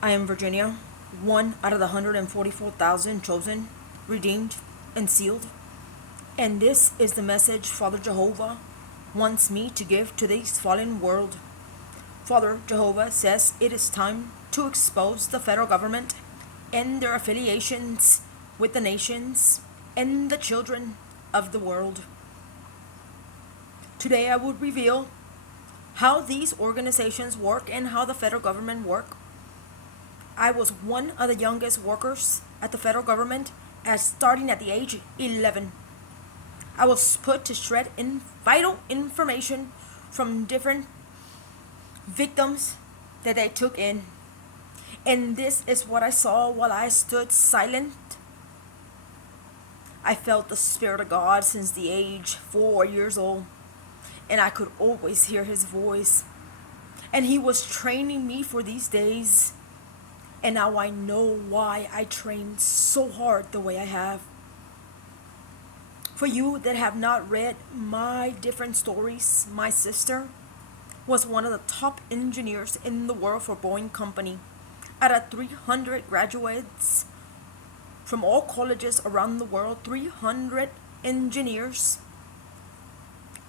I am Virginia, one out of the 144,000 chosen, redeemed, and sealed. And this is the message Father Jehovah wants me to give to this fallen world. Father Jehovah says it is time to expose the federal government and their affiliations with the nations and the children of the world. Today I would reveal how these organizations work and how the federal government work. I was one of the youngest workers at the federal government starting at the age 11. I was put to shred in vital information from different victims that they took in. And this is what I saw while I stood silent. I felt the Spirit of God since the age 4 years old, and I could always hear His voice. And He was training me for these days. And now I know why I trained so hard the way I have. For you that have not read my different stories, my sister was one of the top engineers in the world for Boeing Company. Out of 300 graduates from all colleges around the world, 300 engineers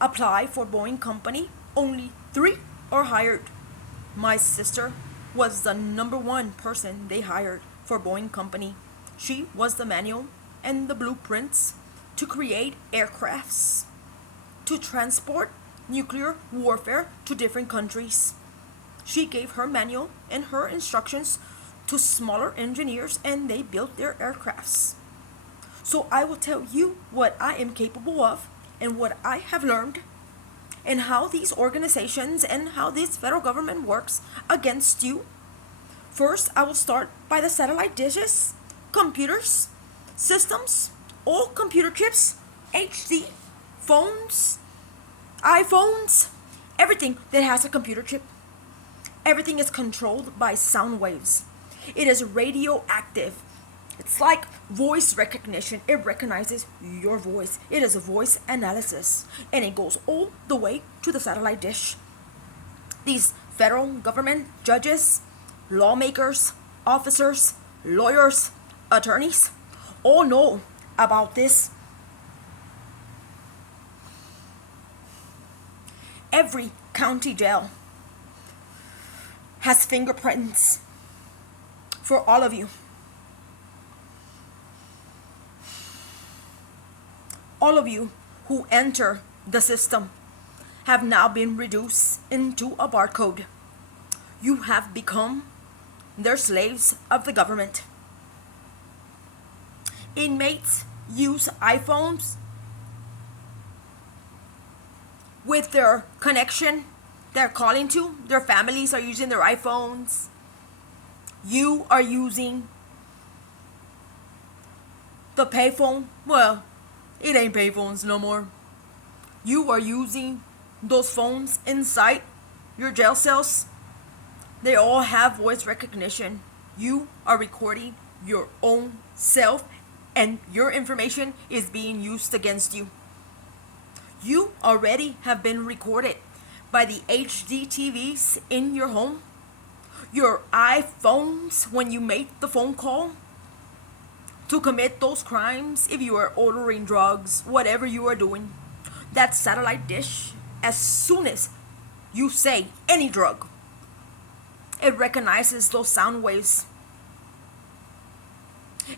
apply for Boeing Company. Only 3 are hired. My sister was the number one person they hired for Boeing Company. She was the manual and the blueprints to create aircrafts to transport nuclear warfare to different countries. She gave her manual and her instructions to smaller engineers and they built their aircrafts. So I will tell you what I am capable of and what I have learned and how these organizations and how this federal government works against you. First, I will start by the satellite dishes, computers, systems, all computer chips, HD, phones, iPhones, everything that has a computer chip. Everything is controlled by sound waves. It is radioactive. It's like voice recognition. It recognizes your voice. It is a voice analysis. And it goes all the way to the satellite dish. These federal government judges, lawmakers, officers, lawyers, attorneys, all know about this. Every county jail has fingerprints for all of you. All of you who enter the system have now been reduced into a barcode. You have become their slaves of the government. Inmates use iPhones with their connection they're calling to. Their families are using their iPhones. You are using the payphone. Well, it ain't payphones no more. You are using those phones inside your jail cells. They all have voice recognition. You are recording your own self and your information is being used against you. You already have been recorded by the HD TVs in your home, your iPhones when you make the phone call to commit those crimes, if you are ordering drugs, whatever you are doing. That satellite dish, as soon as you say any drug, it recognizes those sound waves.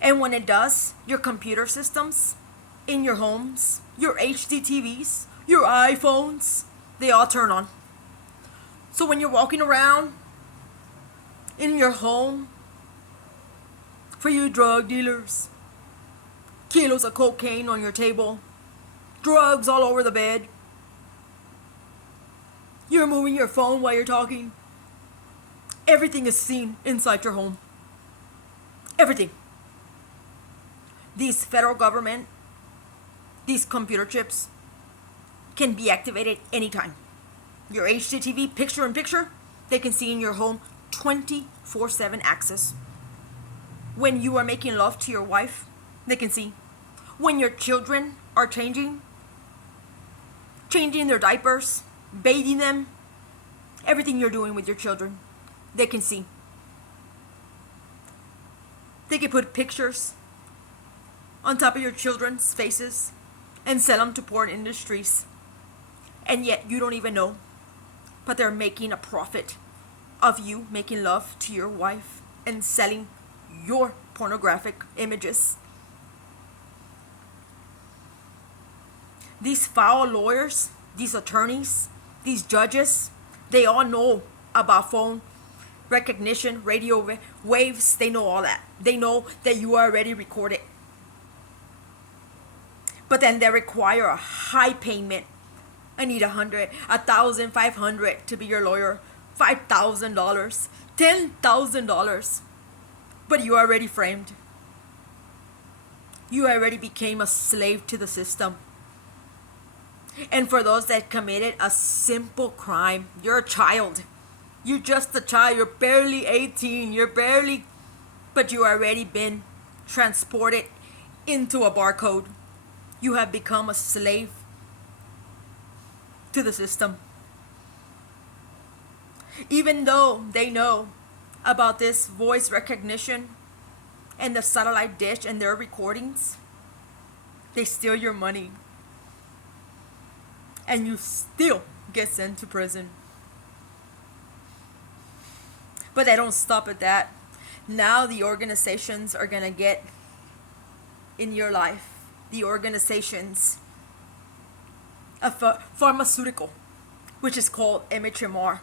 And when it does, your computer systems in your homes, your HD TVs, your iPhones, they all turn on. So when you're walking around in your home, for you drug dealers, kilos of cocaine on your table, drugs all over the bed, you're moving your phone while you're talking. Everything is seen inside your home. Everything. These federal government, these computer chips can be activated anytime. Your HDTV picture in picture, they can see in your home 24/7 access. When you are making love to your wife, they can see. When your children are changing their diapers, bathing them, everything you're doing with your children, they can see. They can put pictures on top of your children's faces and sell them to porn industries. And yet you don't even know. But they're making a profit of you making love to your wife and selling your pornographic images. These foul lawyers, these attorneys, these judges, they all know about phone recognition, radio waves. They know all that. They know that you are already recorded. But then they require a high payment. I need $100,500 to be your lawyer, $5,000, $10,000. But you already framed. You already became a slave to the system. And for those that committed a simple crime, you're a child. You're just a child. You're barely 18. But you already been transported into a barcode. You have become a slave to the system. Even though they know about this voice recognition and the satellite dish and their recordings, they steal your money. And you still get sent to prison. But they don't stop at that. Now the organizations are going to get in your life. The organizations of pharmaceutical, which is called MHMR.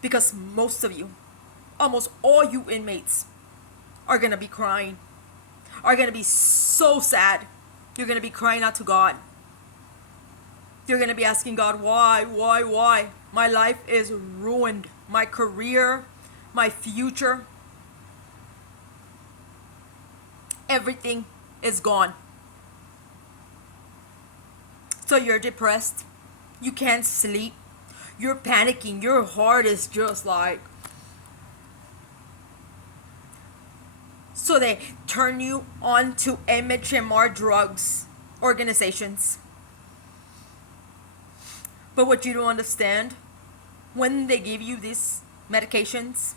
Because most of you, almost all you inmates, are going to be crying. Are going to be so sad. You're going to be crying out to God. You're going to be asking God, why? My life is ruined. My career, my future, everything is gone. So you're depressed. You can't sleep. You're panicking. Your heart is just like... So they turn you on to MHMR drugs organizations. But what you don't understand, when they give you these medications,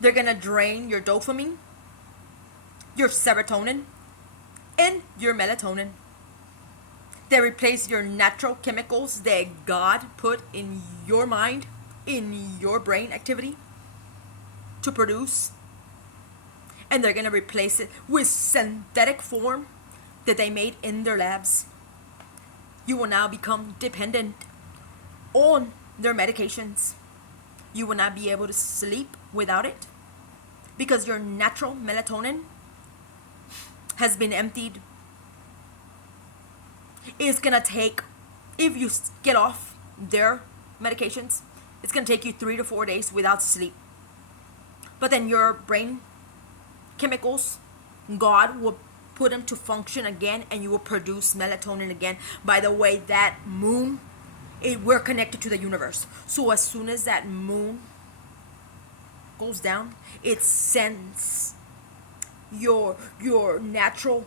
they're going to drain your dopamine, your serotonin, and your melatonin. They replace your natural chemicals that God put in your mind, in your brain activity to produce. And they're going to replace it with synthetic form that they made in their labs. You will now become dependent on their medications. You will not be able to sleep without it because your natural melatonin has been emptied. It's going to take, if you get off their medications, it's going to take you 3 to 4 days without sleep. But then your brain chemicals, God will put them to function again and you will produce melatonin again. By the way, that moon, we're connected to the universe. So as soon as that moon goes down, it sends your natural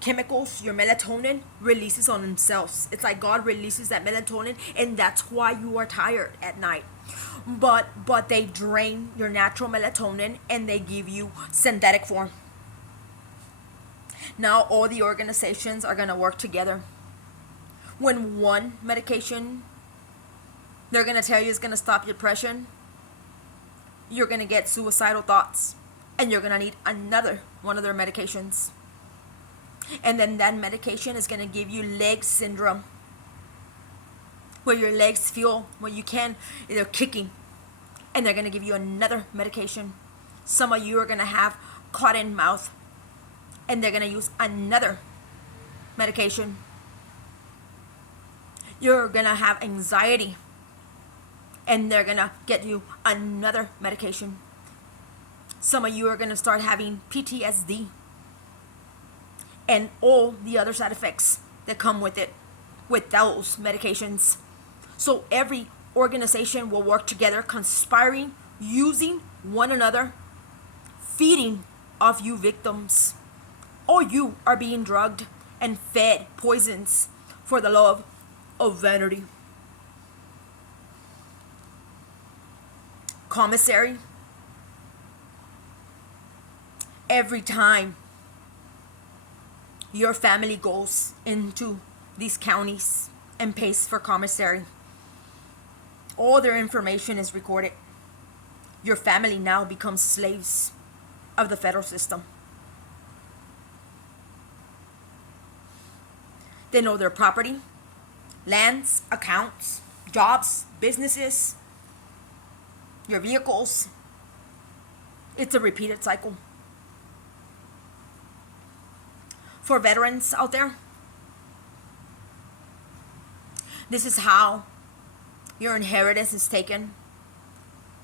chemicals, your melatonin releases on themselves. It's like God releases that melatonin, and that's why you are tired at night. But they drain your natural melatonin and they give you synthetic form. Now all the organizations are going to work together. When one medication they're going to tell you is going to stop your depression, you're going to get suicidal thoughts and you're going to need another one of their medications. And then that medication is going to give you leg syndrome, where your legs feel where you can, they're kicking, and they're going to give you another medication. Some of you are going to have cotton mouth, and they're going to use another medication. You're going to have anxiety, and they're going to get you another medication. Some of you are going to start having PTSD and all the other side effects that come with it, with those medications. So every organization will work together, conspiring, using one another, feeding off you victims. Or you are being drugged and fed poisons for the love of vanity. Commissary. Every time your family goes into these counties and pays for commissary, all their information is recorded. Your family now becomes slaves of the federal system. They know their property, lands, accounts, jobs, businesses, your vehicles. It's a repeated cycle. For veterans out there, this is how your inheritance is taken,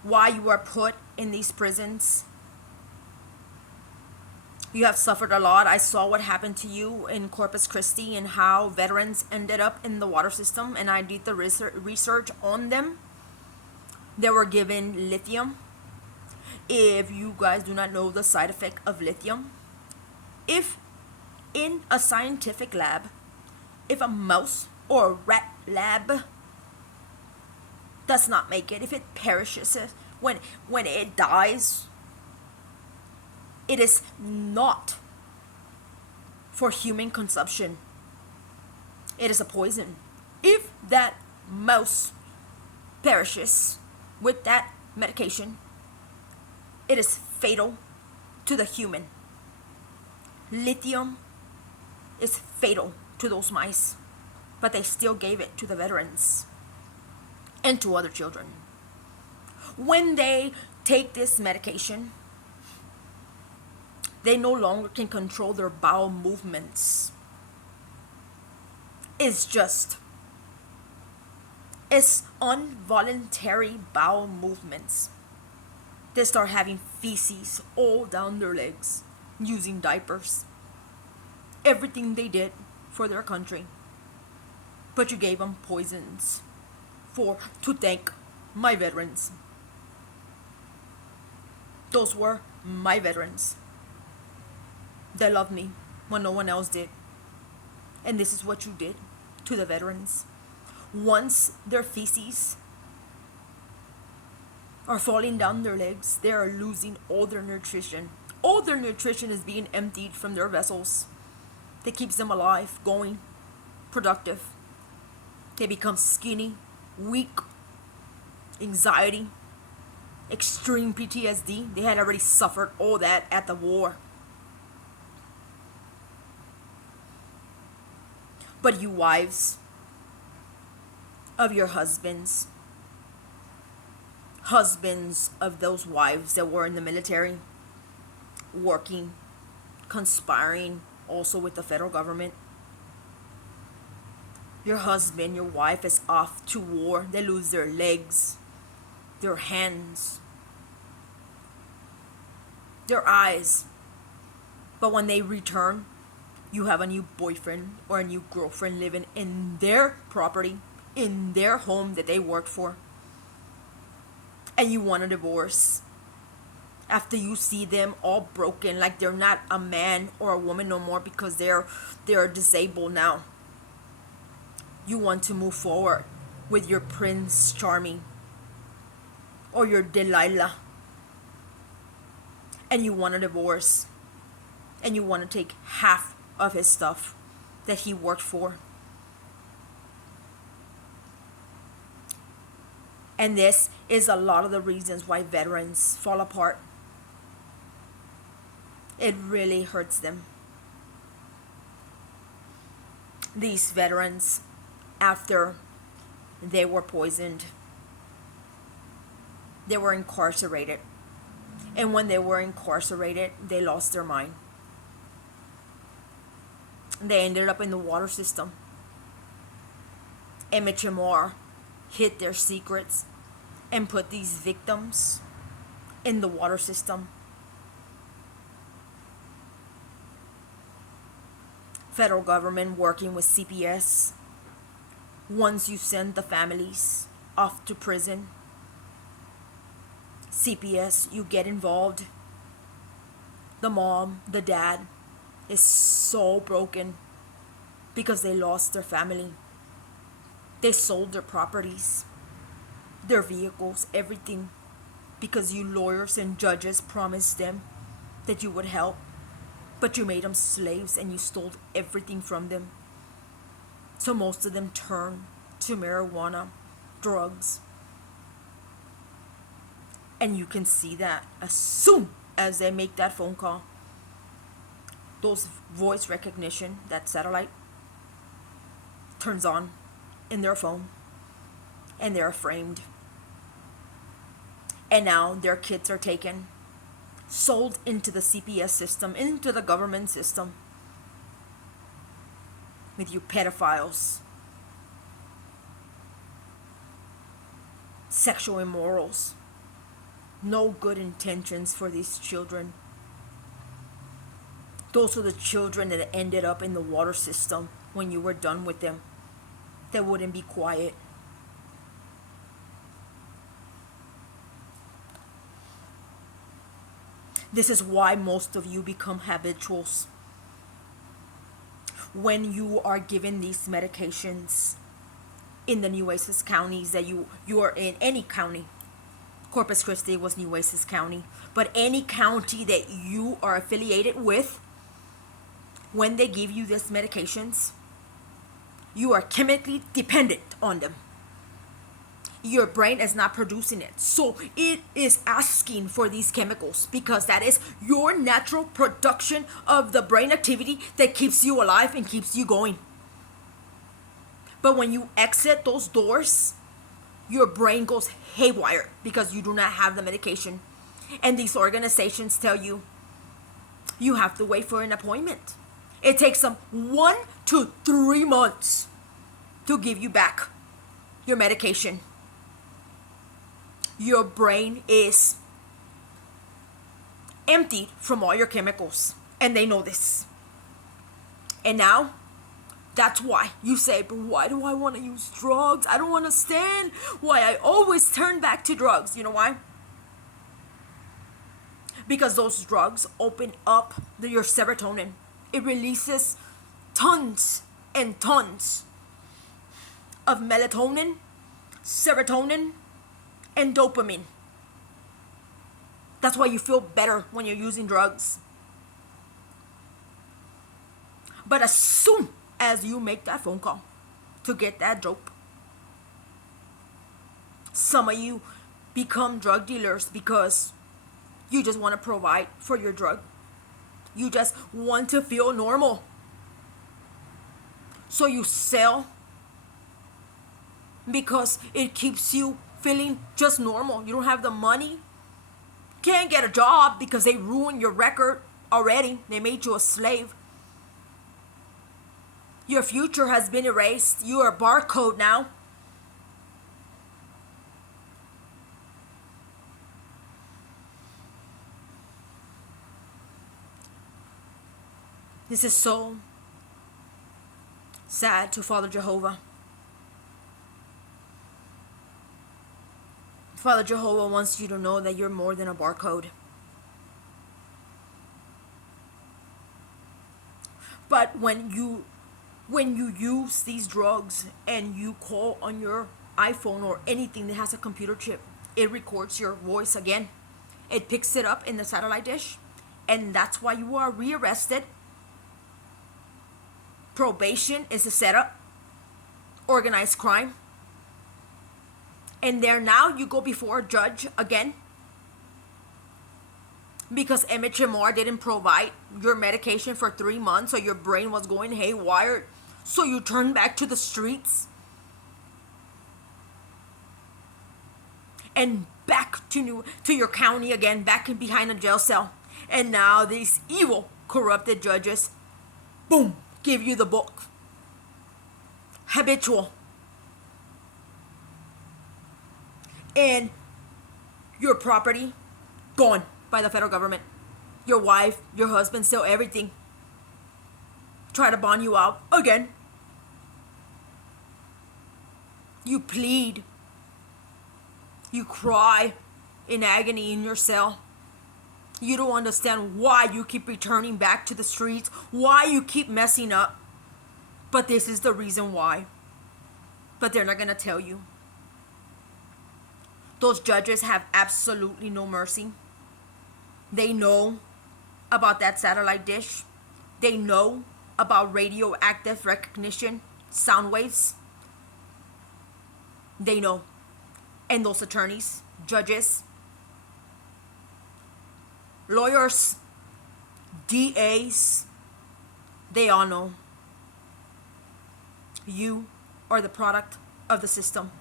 why you are put in these prisons. You have suffered a lot. I saw what happened to you in Corpus Christi and how veterans ended up in the water system, and I did the research on them. They were given lithium. If you guys do not know the side effect of lithium, if in a scientific lab, if a mouse or a rat lab does not make it, if it perishes, when it dies, it is not for human consumption. It is a poison. If that mouse perishes with that medication, it is fatal to the human. Lithium is fatal to those mice, but they still gave it to the veterans and to other children. When they take this medication, they no longer can control their bowel movements. It's involuntary bowel movements. They start having feces all down their legs, using diapers. Everything they did for their country. But you gave them poisons to thank my veterans. Those were my veterans. They loved me when no one else did. And this is what you did to the veterans. Once their feces are falling down their legs, they are losing all their nutrition. All their nutrition is being emptied from their vessels. That keeps them alive, going, productive. They become skinny, weak, anxiety, extreme PTSD. They had already suffered all that at the war. But you wives of your husbands of those wives that were in the military, working, conspiring also with the federal government. Your husband, your wife is off to war. They lose their legs, their hands, their eyes. But when they return, you have a new boyfriend or a new girlfriend living in their property, in their home that they worked for. And you want a divorce. After you see them all broken, like they're not a man or a woman no more because they're disabled now. You want to move forward with your Prince Charming or your Delilah. And you want a divorce. And you want to take half of his stuff that he worked for. And this is a lot of the reasons why veterans fall apart. It really hurts them. These veterans, after they were poisoned, they were incarcerated. And when they were incarcerated, they lost their mind. They ended up in the water system. MHMR hid their secrets and put these victims in the water system. Federal government working with CPS. Once you send the families off to prison, CPS, you get involved. The mom, the dad is so broken because they lost their family. They sold their properties, their vehicles, everything, because you lawyers and judges promised them that you would help, but you made them slaves and you stole everything from them. So most of them turn to marijuana, drugs. And you can see that as soon as they make that phone call, those voice recognition, that satellite turns on in their phone, and they're framed. And now their kids are taken, sold into the CPS system, into the government system, with you pedophiles, sexual immorals, no good intentions for these children. Those are the children that ended up in the water system when you were done with them. They wouldn't be quiet. This is why most of you become habituals. When you are given these medications in the Nueces counties that you are in, any county, Corpus Christi was Nueces County, but any county that you are affiliated with, when they give you these medications, you are chemically dependent on them. Your brain is not producing it, so it is asking for these chemicals because that is your natural production of the brain activity that keeps you alive and keeps you going. But when you exit those doors, your brain goes haywire because you do not have the medication. And these organizations tell you, you have to wait for an appointment. It takes them 1 to 3 months to give you back your medication. Your brain is emptied from all your chemicals, and they know this. And now, that's why you say, but why do I want to use drugs? I don't understand why I always turn back to drugs. You know why? Because those drugs open up your serotonin. It releases tons and tons of melatonin, serotonin, and dopamine. That's why you feel better when you're using drugs. But as soon as you make that phone call to get that dope, some of you become drug dealers because you just want to provide for your drug. You just want to feel normal. So you sell because it keeps you feeling just normal. You don't have the money. Can't get a job because they ruined your record already. They made you a slave. Your future has been erased. You are a barcode now. This is so sad to Father Jehovah. Father Jehovah wants you to know that you're more than a barcode. But when you use these drugs and you call on your iPhone or anything that has a computer chip, it records your voice again. It picks it up in the satellite dish, and that's why you are rearrested. Probation is a setup. Organized crime. And there now you go before a judge again because MHMR didn't provide your medication for 3 months, so your brain was going haywire. So you turn back to the streets and back to your county again, back in behind a jail cell. And now these evil, corrupted judges, boom, give you the book. Habitual. And your property gone by the federal government. Your wife, your husband, sell everything. Try to bond you out again. You plead. You cry in agony in your cell. You don't understand why you keep returning back to the streets, why you keep messing up. But this is the reason why. But they're not going to tell you. Those judges have absolutely no mercy. They know about that satellite dish. They know about radioactive recognition, sound waves. They know. And those attorneys, judges, lawyers, DAs, they all know. You are the product of the system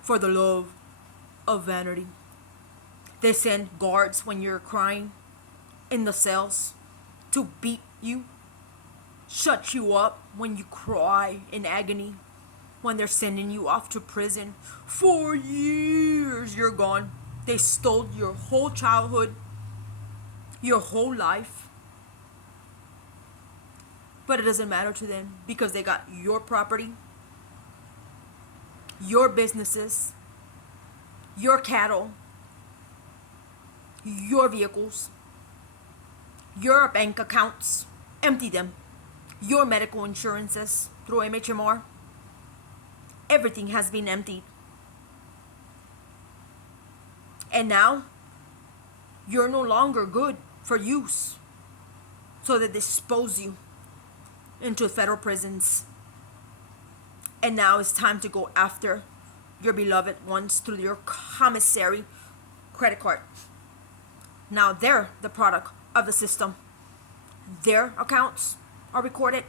for the love of vanity. They send guards when you're crying in the cells to beat you, shut you up when you cry in agony, when they're sending you off to prison. 4 years you're gone. They stole your whole childhood, your whole life. But it doesn't matter to them because they got your property, your businesses, your cattle, your vehicles, your bank accounts. Empty them. Your medical insurances through MHMR. Everything has been emptied. And now, you're no longer good for use. So they dispose you into federal prisons. And now it's time to go after your beloved ones through your commissary credit card. Now they're the product of the system. Their accounts are recorded.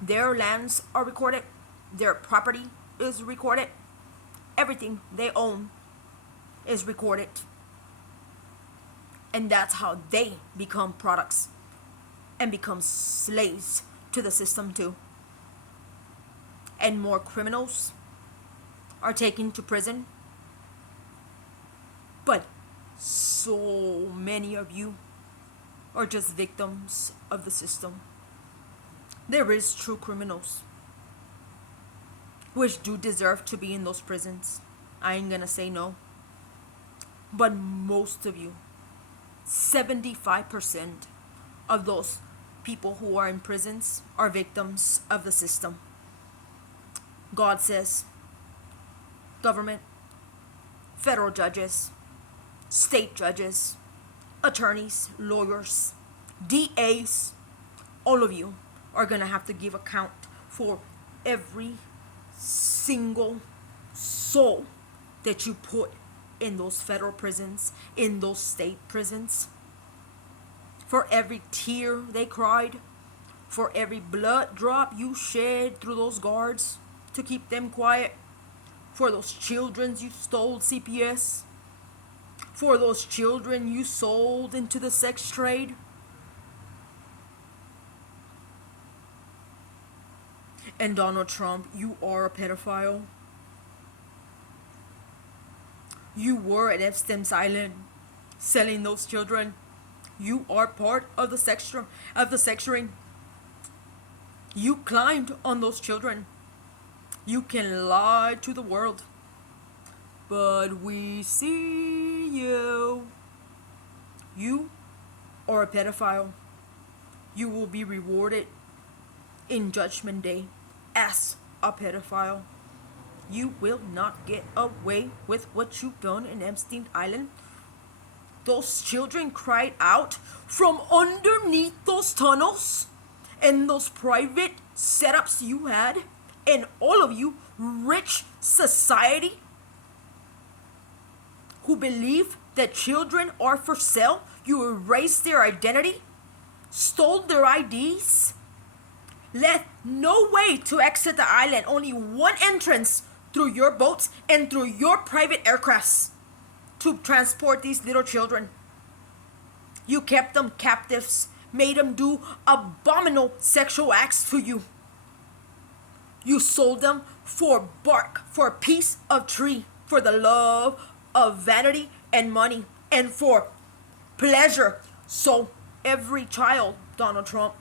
Their lands are recorded. Their property is recorded. Everything they own is recorded. And that's how they become products and become slaves to the system too. And more criminals are taken to prison. But so many of you are just victims of the system. There is true criminals which do deserve to be in those prisons. I ain't gonna say no. But most of you, 75% of those people who are in prisons are victims of the system. God says, government, federal judges, state judges, attorneys, lawyers, DAs, all of you are going to have to give account for every single soul that you put in those federal prisons, in those state prisons. For every tear they cried, for every blood drop you shed through those guards to keep them quiet, for those children you stole CPS, for those children you sold into the sex trade. And Donald Trump, you are a pedophile. You were at Epstein's Island selling those children. You are part of the sex ring. You climbed on those children. You can lie to the world, but we see you. You are a pedophile. You will be rewarded in Judgment Day as a pedophile. You will not get away with what you've done in Epstein Island. Those children cried out from underneath those tunnels and those private setups you had, and all of you rich society who believe that children are for sale. You erased their identity, stole their IDs, left no way to exit the island, only one entrance through your boats and through your private aircrafts to transport these little children. You kept them captives, made them do abominable sexual acts to you. You sold them for bark, for a piece of tree, for the love of vanity and money, and for pleasure. So every child, Donald Trump,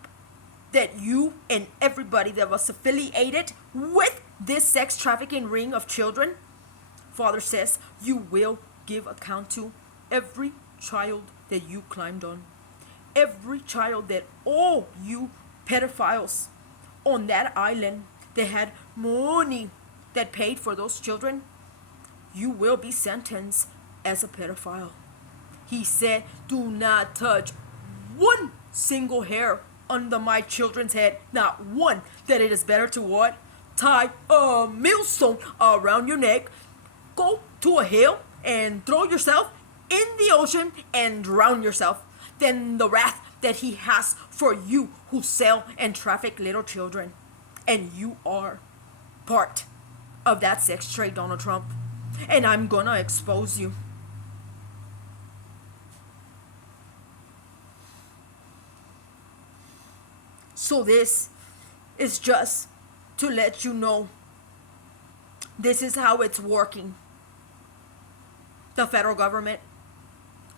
that you and everybody that was affiliated with this sex trafficking ring of children, Father says, you will give account to every child that you climbed on. Every child that all you pedophiles on that island that had money that paid for those children, you will be sentenced as a pedophile. He said, do not touch one single hair under my children's head. Not one. That it is better to what? Tie a millstone around your neck, go to a hill and throw yourself in the ocean and drown yourself than the wrath that he has for you who sell and traffic little children. And you are part of that sex trade, Donald Trump. And I'm gonna expose you. So this is just to let you know this is how it's working. The federal government,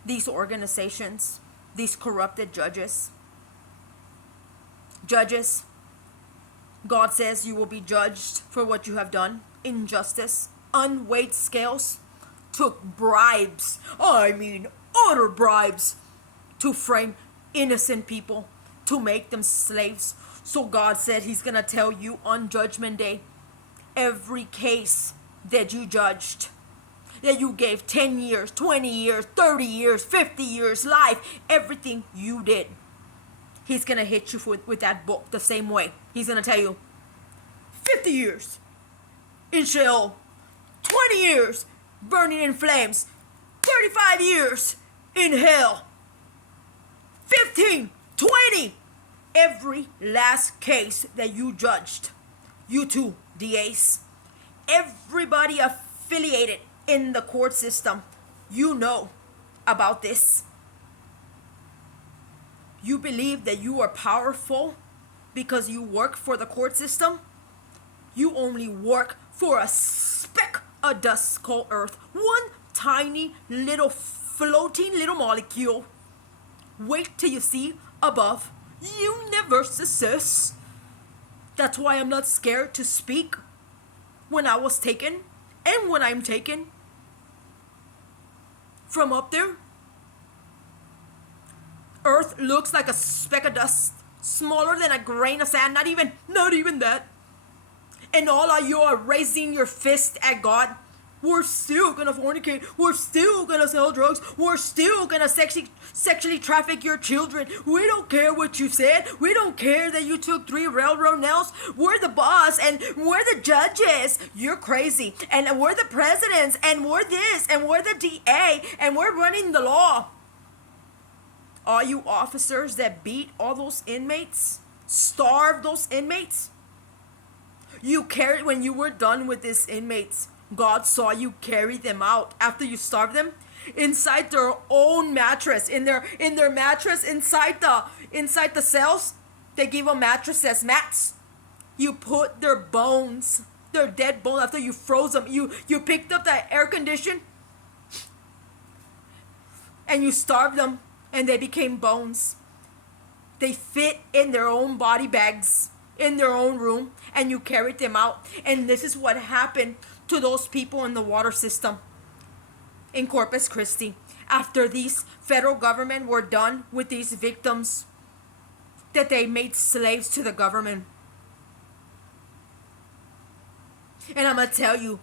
these organizations, these corrupted judges. Judges, God says you will be judged for what you have done. Injustice, unweighed scales, took bribes, utter bribes, to frame innocent people, to make them slaves. So God said he's going to tell you on Judgment Day, every case that you judged, that you gave 10 years, 20 years, 30 years, 50 years, life, everything you did, he's going to hit you with that book the same way. He's going to tell you, 50 years in Sheol, 20 years burning in flames, 35 years in hell, 15, 20, every last case that you judged, you two DAs, everybody affiliated in the court system, you know about this. You believe that you are powerful because you work for the court system. You only work for a speck of dust called Earth. One tiny little floating little molecule. Wait till you see above. Universe exists. That's why I'm not scared to speak when I was taken and when I'm taken from up there. Earth looks like a speck of dust, smaller than a grain of sand, not even that. And all of you are raising your fist at God. We're still gonna fornicate. We're still gonna sell drugs. We're still gonna sexually traffic your children. We don't care what you said. We don't care that you took 3 railroad nails. We're the boss and we're the judges. You're crazy. And we're the presidents and we're this and we're the DA and we're running the law. All you officers that beat all those inmates, starved those inmates, you carried, when you were done with these inmates, God saw you carry them out after you starved them inside their own mattress, in their mattress inside the cells. They give them mattresses as mats. You put their bones, their dead bones, after you froze them. You picked up the air condition and you starved them, and they became bones. They fit in their own body bags in their own room, and you carried them out. And this is what happened to those people in the water system in Corpus Christi after these federal government were done with these victims that they made slaves to the government. And I'm gonna tell you,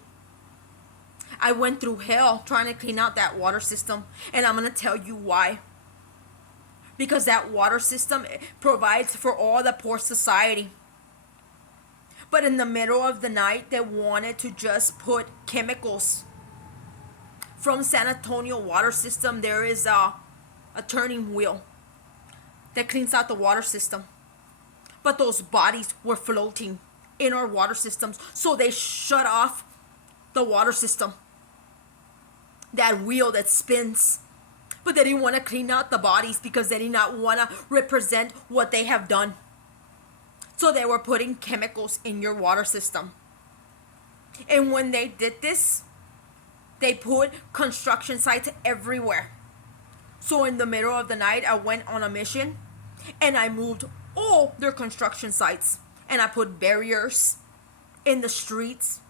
I went through hell trying to clean out that water system, and I'm gonna tell you why. Because that water system provides for all the poor society. But in the middle of the night, they wanted to just put chemicals. From San Antonio water system, there is a turning wheel that cleans out the water system. But those bodies were floating in our water systems, so they shut off the water system. That wheel that spins. But they didn't want to clean out the bodies because they did not want to represent what they have done. So they were putting chemicals in your water system. And when they did this, they put construction sites everywhere. So in the middle of the night, I went on a mission and I moved all their construction sites. And I put barriers in the streets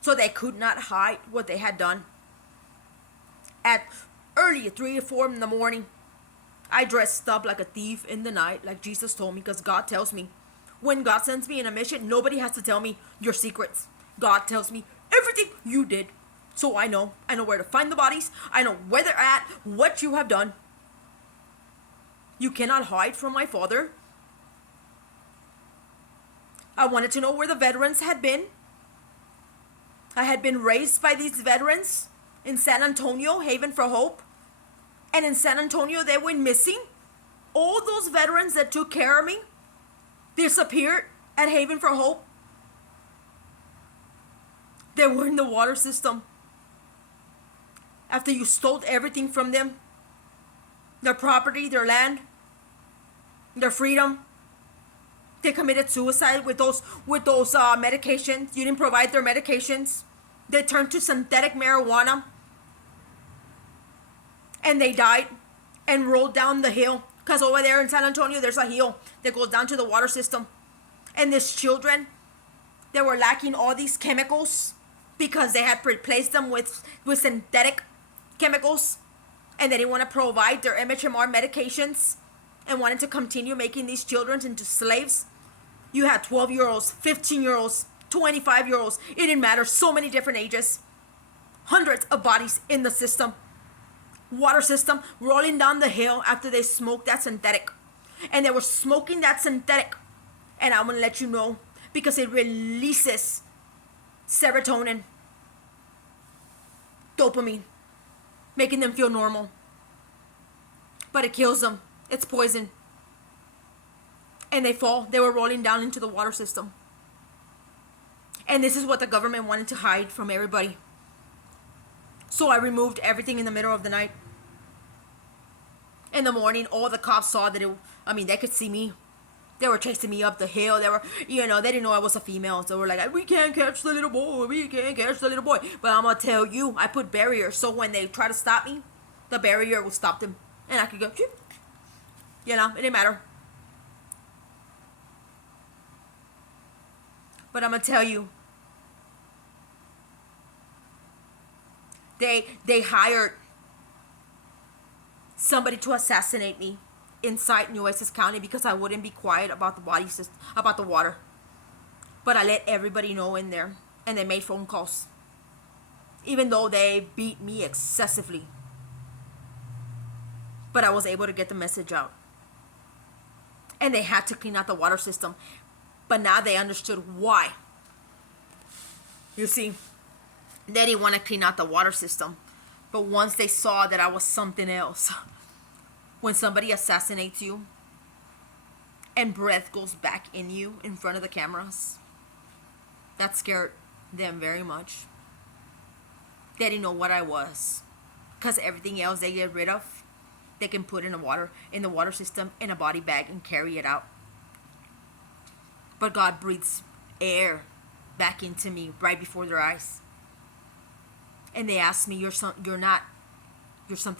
so they could not hide what they had done. At early 3 or 4 in the morning, I dressed up like a thief in the night, like Jesus told me, because God tells me, when God sends me in a mission, nobody has to tell me your secrets. God tells me everything you did. So I know where to find the bodies. I know where they're at, what you have done. You cannot hide from my father. I wanted to know where the veterans had been. I had been raised by these veterans in San Antonio, Haven for Hope. And in San Antonio, they went missing. All those veterans that took care of me disappeared at Haven for Hope. They were in the water system. After you stole everything from them, their property, their land, their freedom, they committed suicide with those medications. You didn't provide their medications. They turned to synthetic marijuana, and they died and rolled down the hill. Because over there in San Antonio, there's a hill that goes down to the water system. And these children, they were lacking all these chemicals because they had replaced them with synthetic chemicals. And they didn't want to provide their MHMR medications and wanted to continue making these children into slaves. You had 12-year-olds, 15-year-olds, 25-year-olds. It didn't matter. So many different ages. Hundreds of bodies in the system. Water system rolling down the hill after they smoked that synthetic. And they were smoking that synthetic. And I'm going to let you know because it releases serotonin, dopamine, making them feel normal. But it kills them. It's poison. And they fall. They were rolling down into the water system. And this is what the government wanted to hide from everybody. So I removed everything in the middle of the night. In the morning, all the cops saw that they could see me. They were chasing me up the hill. They were, they didn't know I was a female. So they were like, we can't catch the little boy. We can't catch the little boy. But I'm going to tell you, I put barriers. So when they try to stop me, the barrier will stop them. And I could go, it didn't matter. But I'm going to tell you, they hired somebody to assassinate me inside Nueces County because I wouldn't be quiet about the body system, about the water. But I let everybody know in there, and they made phone calls. Even though they beat me excessively. But I was able to get the message out. And they had to clean out the water system. But now they understood why. You see, they didn't want to clean out the water system. But once they saw that I was something else, when somebody assassinates you and breath goes back in you in front of the cameras, that scared them very much. They didn't know what I was. Because everything else they get rid of, they can put in the water system in a body bag and carry it out. But God breathes air back into me right before their eyes. And they asked me, you're something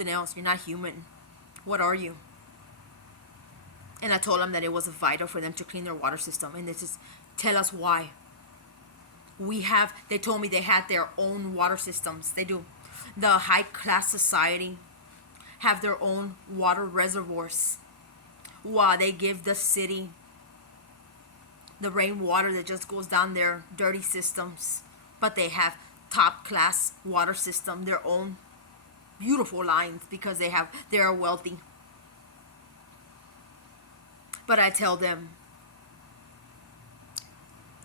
else. You're not human. What are you? And I told them that it was vital for them to clean their water system. And they just tell us why. They told me they had their own water systems. They do. The high class society have their own water reservoirs. Wow, they give the city the rainwater that just goes down their dirty systems. But they have top class water system, their own beautiful lines because they are wealthy. But I tell them,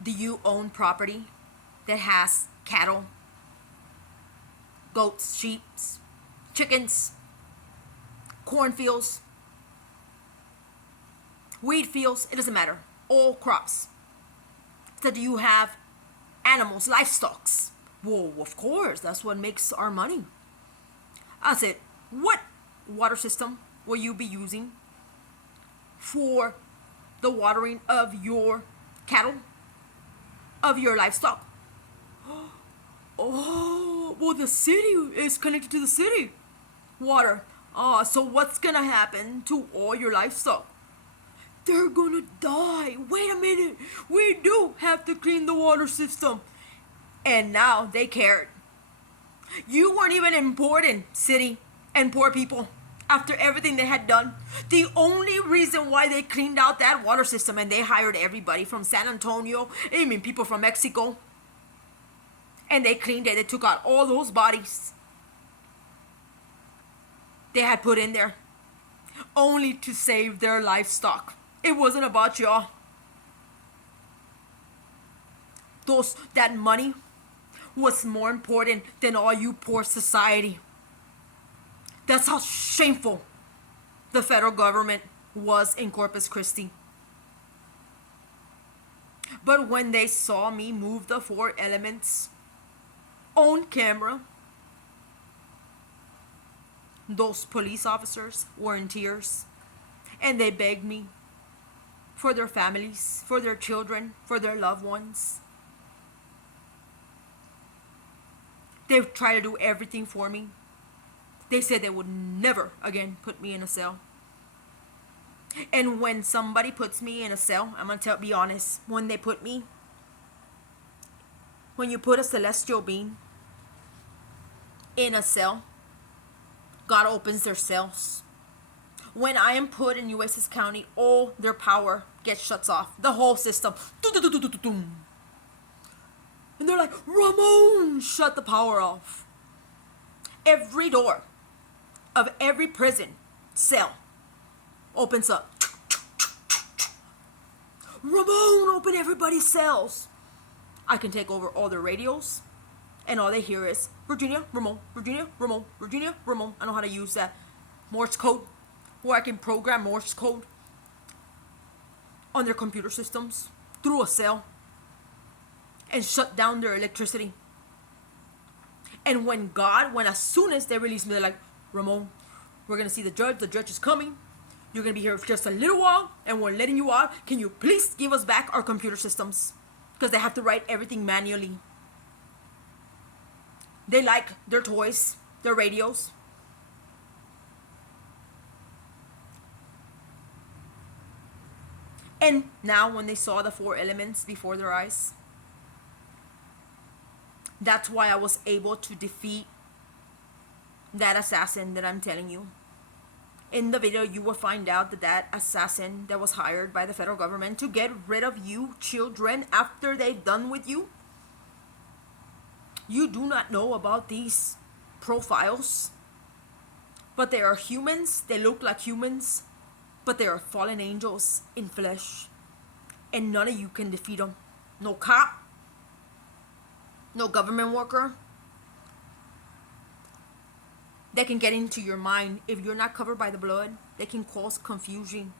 do you own property that has cattle, goats, sheep, chickens, cornfields, wheat fields? It doesn't matter. All crops. So do you have animals, livestock? Well, of course, that's what makes our money. I said, what water system will you be using for the watering of your cattle, of your livestock? Oh, well, the city is connected to the city water. So what's gonna happen to all your livestock? They're gonna die. Wait a minute. We do have to clean the water system. And now they cared. You weren't even important, city and poor people, after everything they had done. The only reason why they cleaned out that water system, and they hired everybody from San Antonio, people from Mexico, and they cleaned it. They took out all those bodies they had put in there. only to save their livestock. It wasn't about y'all. That money was more important than all you poor society. That's how shameful the federal government was in Corpus Christi. But when they saw me move the 4 elements on camera, those police officers were in tears, and they begged me for their families, for their children, for their loved ones. They tried to do everything for me. They said they would never again put me in a cell. And when somebody puts me in a cell, I'm going to be honest, when you put a celestial being in a cell, God opens their cells. When I am put in Nueces County, all their power gets shuts off. The whole system. And they're like, Ramon, shut the power off. Every door of every prison cell opens up. Ramon, open everybody's cells. I can take over all their radios, and all they hear is Virginia, Ramon, Virginia, Ramon, Virginia, Ramon. I know how to use that Morse code, where I can program Morse code on their computer systems through a cell and shut down their electricity. And when as soon as they release me, they're like, Ramon, we're going to see the judge is coming. You're going to be here for just a little while, and we're letting you out. Can you please give us back our computer systems? Because they have to write everything manually. They like their toys, their radios. And now when they saw the 4 elements before their eyes, that's why I was able to defeat that assassin that I'm telling you. In the video, you will find out that assassin that was hired by the federal government to get rid of you children after they've done with you. You do not know about these profiles, but they are humans. They look like humans, but they are fallen angels in flesh. And none of you can defeat them. No cop, no government worker. They can get into your mind. If you're not covered by the blood, they can cause confusion.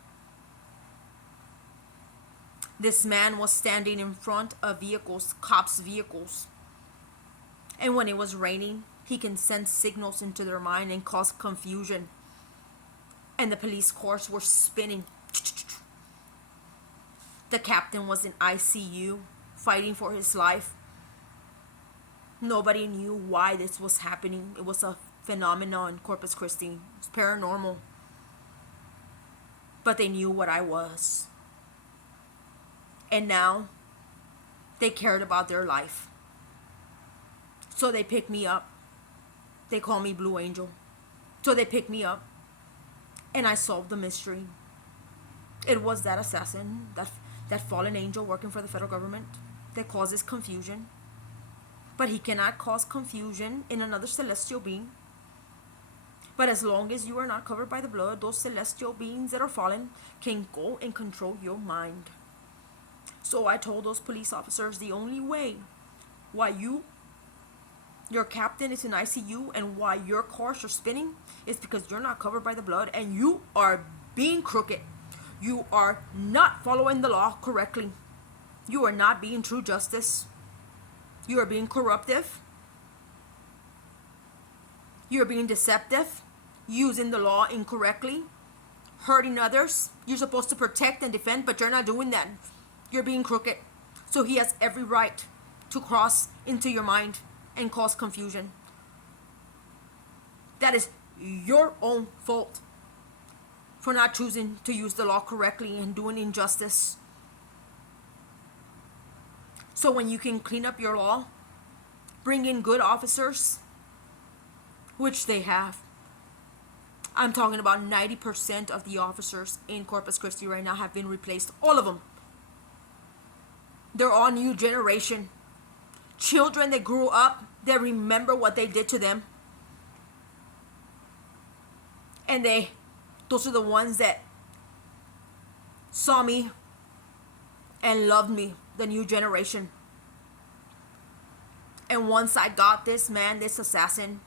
This man was standing in front of vehicles, cops' vehicles. And when it was raining, he can send signals into their mind and cause confusion. And the police cars were spinning. The captain was in ICU, fighting for his life. Nobody knew why this was happening. It was a phenomenon in Corpus Christi. It's paranormal. But they knew what I was. And now they cared about their life. So they picked me up. They call me Blue Angel. So they picked me up. And I solved the mystery. It was that assassin, that fallen angel working for the federal government that causes confusion. But he cannot cause confusion in another celestial being. But as long as you are not covered by the blood, those celestial beings that are fallen can go and control your mind. So I told those police officers the only way why your captain is in ICU and why your cars are spinning is because you're not covered by the blood and you are being crooked. You are not following the law correctly. You are not being true justice. You are being corruptive. You are being deceptive, using the law incorrectly, hurting others. You're supposed to protect and defend, but you're not doing that. You're being crooked. So he has every right to cross into your mind and cause confusion. That is your own fault for not choosing to use the law correctly and doing injustice. So when you can clean up your law, bring in good officers, which they have. I'm talking about 90% of the officers in Corpus Christi right now have been replaced. All of them. They're all new generation. Children that grew up, they remember what they did to them. And they Those are the ones that saw me and loved me, the new generation. And once I got this man, this assassin,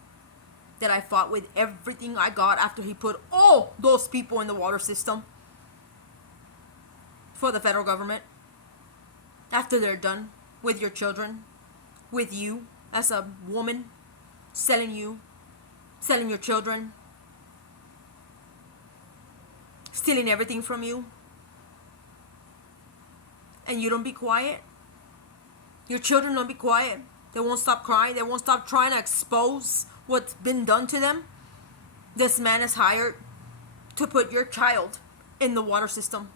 that I fought with everything I got after he put all those people in the water system for the federal government, after they're done with your children, with you as a woman, selling your children, stealing everything from you, and you don't be quiet. Your children don't be quiet. They won't stop crying. They won't stop trying to expose what's been done to them. This man is hired to put your child in the water system.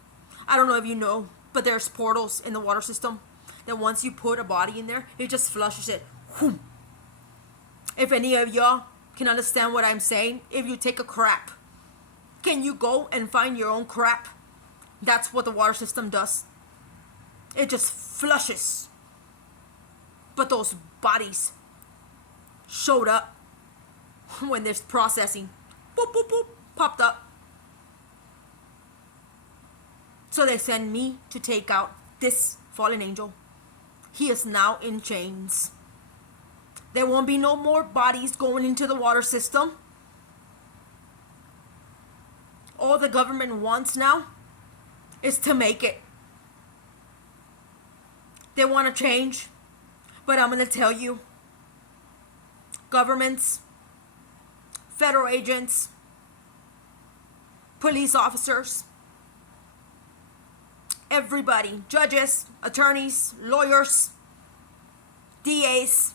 I don't know if you know, but there's portals in the water system that once you put a body in there, it just flushes it. Whoom. If any of y'all can understand what I'm saying, if you take a crap, can you go and find your own crap? That's what the water system does. It just flushes. But those bodies showed up when there's processing. Boop, boop, boop, popped up. So they send me to take out this fallen angel. He is now in chains. There won't be no more bodies going into the water system. All the government wants now is to make it. They want to change, but I'm going to tell you, governments, federal agents, police officers, everybody, judges, attorneys, lawyers, DAs,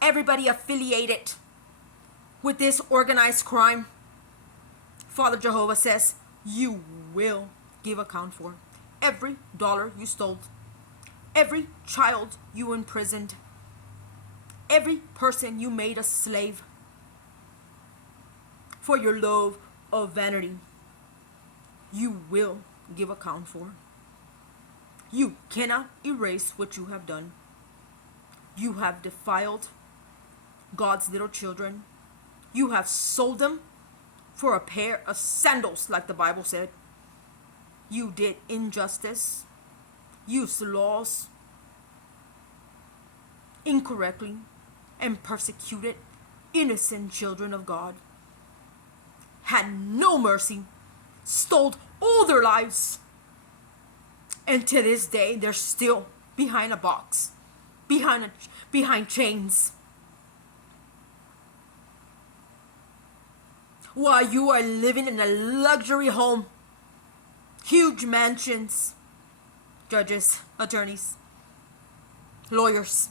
everybody affiliated with this organized crime, Father Jehovah says, you will give account for every dollar you stole, every child you imprisoned, every person you made a slave for your love of vanity. You will give account for. You cannot erase what you have done. You have defiled God's little children. You have sold them for a pair of sandals, like the Bible said. You did injustice, used laws incorrectly, and persecuted innocent children of God. Had no mercy, stole all their lives, and to this day they're still behind a box, behind chains, while you are living in a luxury home, huge mansions. Judges, attorneys, lawyers,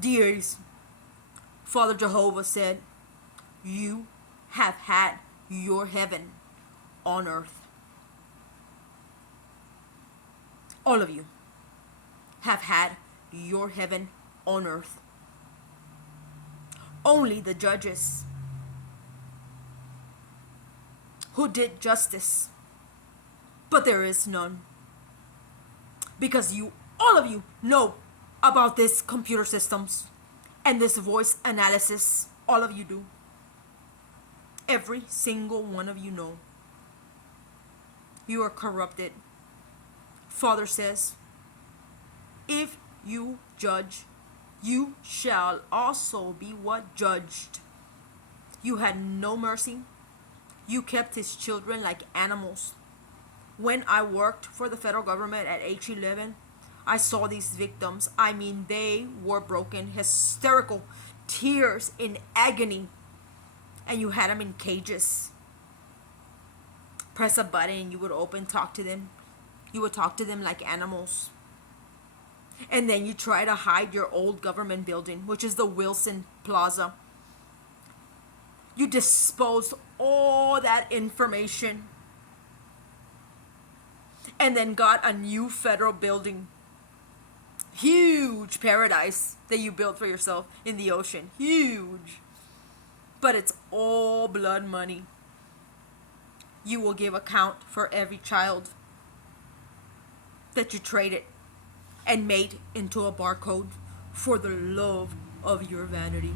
DAs, Father Jehovah said, you have had your heaven on earth. All of you have had your heaven on earth. Only the judges who did justice, but there is none. Because you, all of you, know about this computer systems and this voice analysis. All of you do. Every single one of you know. You are corrupted. Father says, if you judge, you shall also be what judged. You had no mercy. You kept his children like animals. When I worked for the federal government at age 11, I saw these victims. I mean, they were broken, hysterical, tears in agony. And you had them in cages. Press a button, you would open, talk to them. You would talk to them like animals. And then you try to hide your old government building, which is the Wilson Plaza. You disposed all that information and then got a new federal building. Huge paradise that you built for yourself in the ocean. Huge. But it's all blood money. You will give account for every child that you traded and made into a barcode for the love of your vanity.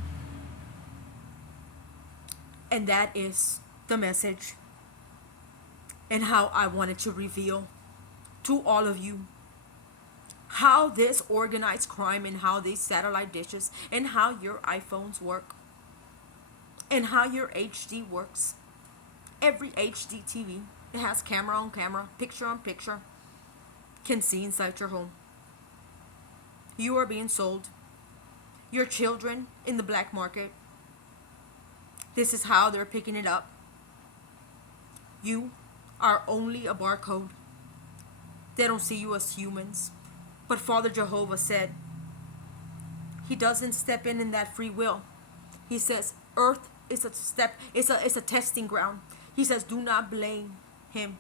And that is the message and how I wanted to reveal to all of you how this organized crime and how these satellite dishes and how your iPhones work and how your HD works. Every HD TV that has camera on camera, picture on picture, can see inside your home. You are being sold. Your children in the black market. This is how they're picking it up. You are only a barcode. They don't see you as humans. But Father Jehovah said he doesn't step in that free will. He says earth is a testing ground. He says do not blame him.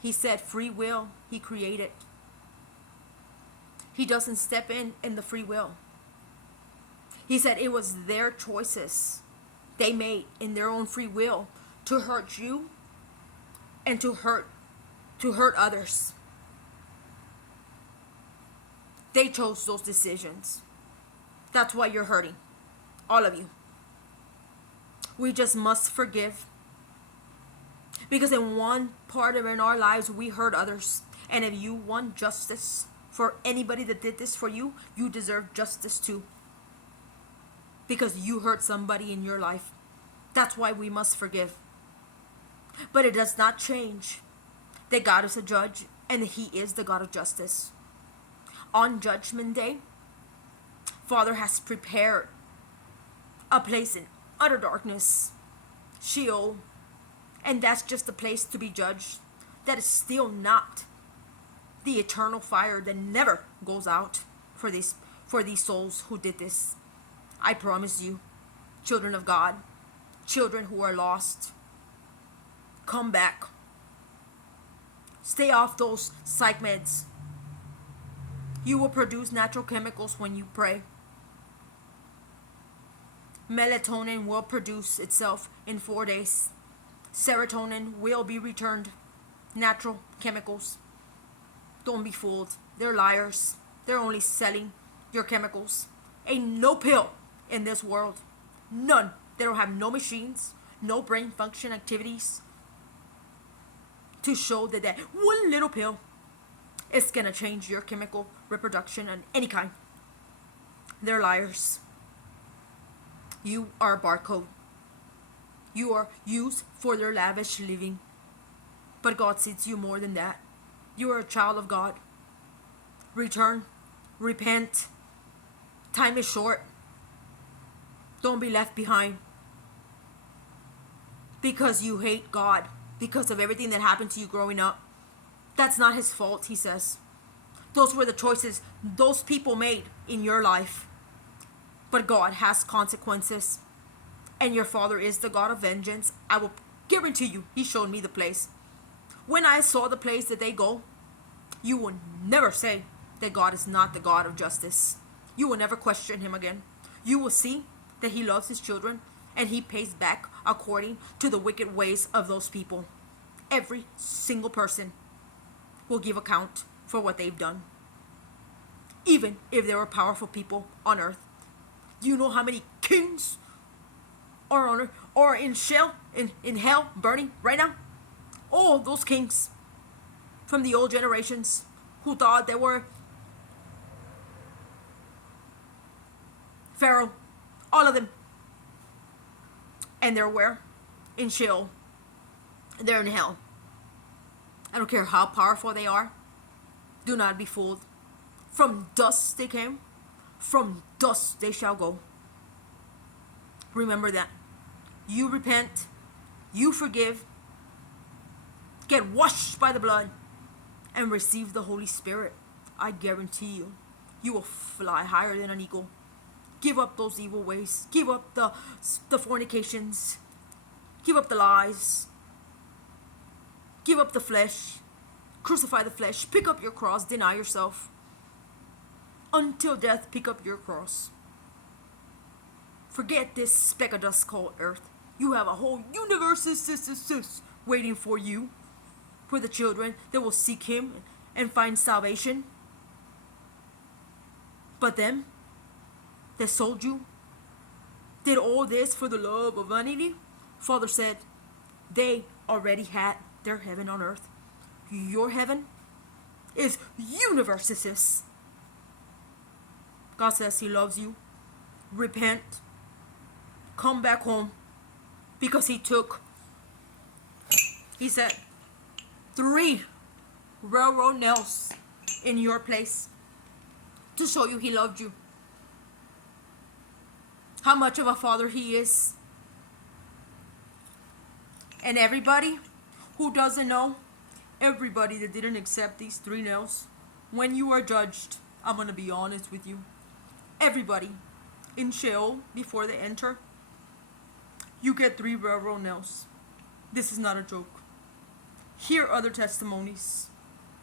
He said free will he created. He doesn't step in the free will. He said it was their choices they made in their own free will to hurt you and to hurt others. They chose those decisions. That's why you're hurting. All of you. We just must forgive. Because in one part of in our lives, we hurt others. And if you want justice for anybody that did this for you, you deserve justice too. Because you hurt somebody in your life. That's why we must forgive. But it does not change that God is a judge and he is the God of justice. On Judgment Day, Father has prepared a place in utter darkness, Sheol, and that's just a place to be judged. That is still not the eternal fire that never goes out for these souls who did this. I promise you, children of God, children who are lost, come back. Stay off those psych meds. You will produce natural chemicals when you pray. Melatonin will produce itself in 4 days. Serotonin will be returned. Natural chemicals. Don't be fooled. They're liars. They're only selling your chemicals. Ain't no pill in this world. None. They don't have no machines, no brain function activities to show that one little pill is gonna change your chemical reproduction on any kind. They're liars. You are a barcode. You are used for their lavish living. But God sees you more than that. You are a child of God. Return. Repent. Time is short. Don't be left behind. Because you hate God. Because of everything that happened to you growing up. That's not his fault, he says. Those were the choices those people made in your life. But God has consequences. And your Father is the God of vengeance. I will guarantee you, he showed me the place. When I saw the place that they go, you will never say that God is not the God of justice. You will never question him again. You will see that he loves his children and he pays back according to the wicked ways of those people. Every single person will give account for what they've done. Even if they were powerful people on earth. Do you know how many kings are on earth or in hell burning right now? All those kings from the old generations who thought they were Pharaoh, all of them. And they're where? In Sheol. They're in hell. I don't care how powerful they are. Do not be fooled. From dust they came. From dust they shall go. Remember that. You repent. You forgive. Get washed by the blood. And receive the Holy Spirit. I guarantee you. You will fly higher than an eagle. Give up those evil ways. Give up the fornications. Give up the lies. Give up the flesh. Crucify the flesh. Pick up your cross. Deny yourself. Until death, pick up your cross. Forget this speck of dust called earth. You have a whole universe waiting for you. For the children that will seek him and find salvation. But them that sold you, did all this for the love of vanity, Father said, they already had their heaven on earth. Your heaven is universes. God says he loves you. Repent. Come back home. Because he said, 3 railroad nails in your place to show you he loved you. How much of a father he is. And everybody who doesn't know, everybody that didn't accept these 3 nails, when you are judged, I'm going to be honest with you, everybody in Sheol, before they enter, you get 3 railroad nails. This is not a joke. Hear other testimonies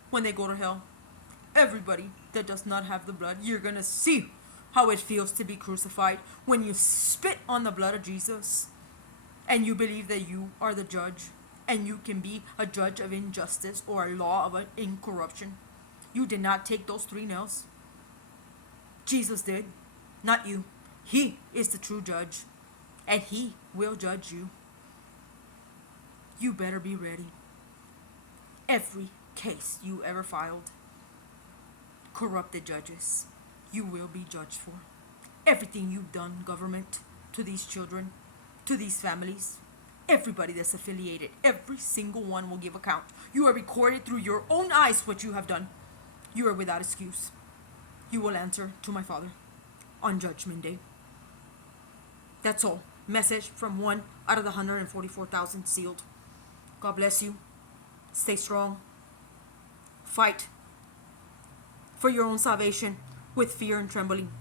when they go to hell. Everybody that does not have the blood, you're going to see how it feels to be crucified when you spit on the blood of Jesus and you believe that you are the judge and you can be a judge of injustice or a law of incorruption. You did not take those 3 nails. Jesus did, not you. He is the true judge and he will judge you. You better be ready. Every case you ever filed, corrupted judges, you will be judged for. Everything you've done, government, to these children, to these families, everybody that's affiliated, every single one will give account. You are recorded through your own eyes what you have done. You are without excuse. You will answer to my Father on Judgment Day. That's all. Message from 1 out of the 144,000 sealed. God bless you. Stay strong. Fight for your own salvation with fear and trembling.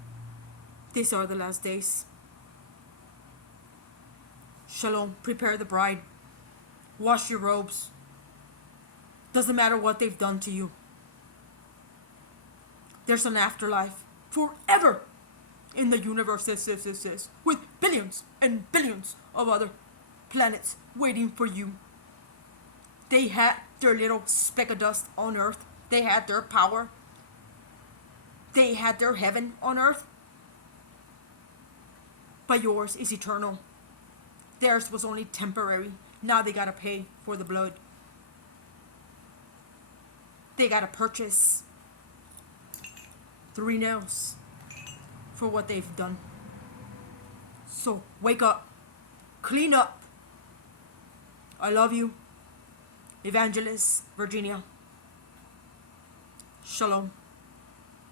These are the last days. Shalom. Prepare the bride. Wash your robes. Doesn't matter what they've done to you. There's an afterlife forever in the universe, with billions and billions of other planets waiting for you. They had their little speck of dust on earth. They had their power. They had their heaven on earth. But yours is eternal. Theirs was only temporary. Now they gotta pay for the blood. They gotta purchase 3 nails for what they've done. So wake up. Clean up. I love you. Evangelist Virginia. Shalom.